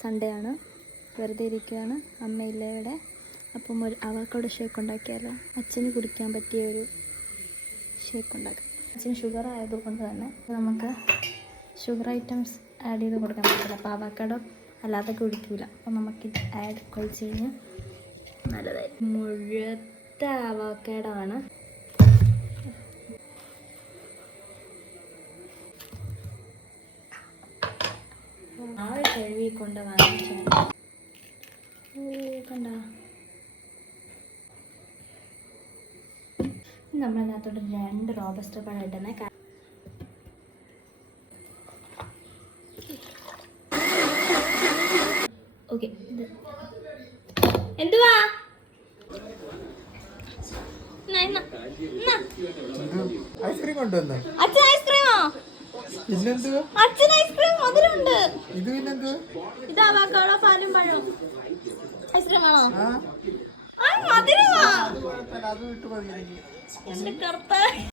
Sunday ആണ്, വെറുതെ ഇരിക്കുകയാണ്, അമ്മയില്ല ഇവിടെ. അപ്പം ഒരു അവക്കാഡോ ഷേക്ക് ഉണ്ടാക്കിയാലോ? അച്ഛന് കുടിക്കാൻ പറ്റിയ ഒരു ഷേക്ക് ഉണ്ടാക്കാം. അച്ഛന് ഷുഗർ ആയതുകൊണ്ട് തന്നെ നമുക്ക് ഷുഗർ ഐറ്റംസ് ആഡ് ചെയ്ത് കൊടുക്കാൻ പറ്റില്ല. അപ്പോൾ അവക്കാഡോ അല്ലാതെ കുടിക്കില്ല. അപ്പോൾ നമുക്കിത് ആഡ് കഴിച്ച് കഴിഞ്ഞാൽ നല്ലതായി. മുഴുത്ത അവക്കാഡോ ആണ്. ആൾ കഴുകി കൊണ്ട് വാങ്ങിച്ചാണ്. കണ്ട നമ്മളതിനകത്തോട്ട് 2 റോബസ്റ്റ പഴം ഇടുന്നേ. ഓക്കെ, എന്തുവാ ഐസ്ക്രീം കൊണ്ടുവന്നോ? അച്ഛൻ ഐസ്ക്രീമോ? പിന്നെന്തുവാ? അച്ഛൻ ഐസ്ക്രീം മധുരമുണ്ട്. ഇത് പിന്നെന്തുവാ? ഇത് അവക്കാഡോ പാലും പഴവും. ഐസ്ക്രീം ആണോ? മധുരമാ. അത് വിട്ടു മതി. എന്റെ കറുത്ത